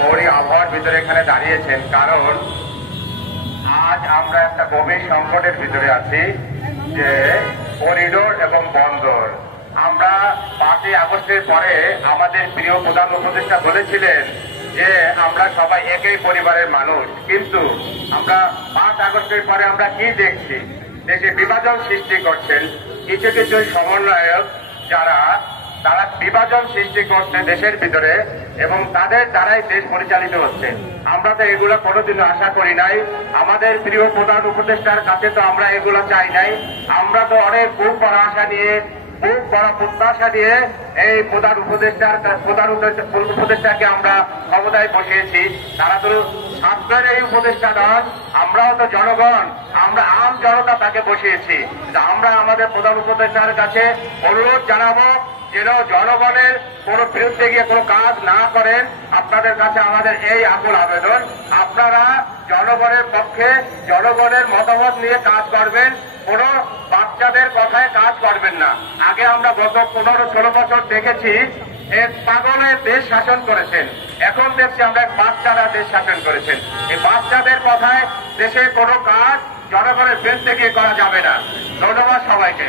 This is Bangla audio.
মৌলিক আবহাওয়ার ভিতরে এখানে দাঁড়িয়েছেন, কারণ আজ আমরা একটা গভীর সংকটের ভিতরে আছি যে করিডোর এবং বন্দর। আমরা 5ই আগস্টের পরে আমাদের প্রিয় প্রধান উপদেষ্টা বলেছিলেন যে আমরা সবাই একই পরিবারের মানুষ, কিন্তু আমরা 5 আগস্টের পরে আমরা কি দেখছি? দেশে বিভাজন সৃষ্টি করছেন কিছু কিছু সমন্বয়ক, তারা বিভাজন সৃষ্টি করছে দেশের ভিতরে এবং তাদের দ্বারাই দেশ পরিচালিত হচ্ছে। আমরা তো এগুলো কোনোদিনও আশা করি নাই। আমাদের প্রিয় প্রধান উপদেষ্টার কাছে তো আমরা এগুলো চাই নাই। আমরা তো অনেক খুব বড় আশা নিয়ে, খুব বড় প্রত্যাশা নিয়ে এই প্রধান উপদেষ্টাকে আমরা ক্ষমতায় বসিয়েছি। তারা তো ছাত্রের এই উপদেষ্টা নন, আমরাও তো জনগণ, আমরা আম জনতা তাকে বসিয়েছি। আমরা আমাদের প্রধান উপদেষ্টার কাছে অনুরোধ জানাবো যেন জনগণের কোন বিরুদ্ধে গিয়ে কোনো কাজ না করেন। আপনাদের কাছে আমাদের এই আকুল আবেদন, আপনারা জনগণের পক্ষে জনগণের মতামত নিয়ে কাজ করবেন, কোন বাচ্চাদের কথায় কাজ করবেন না। আগে আমরা গত 15-16 বছর দেখেছি এক পাগলের দেশ শাসন করেছেন, এখন দেখছি আমরা এক বাচ্চারা দেশ শাসন করেছেন। এই বাচ্চাদের কথায় দেশে কোনো কাজ জনগণের বিরুদ্ধে গিয়ে করা যাবে না। ধন্যবাদ সবাইকে।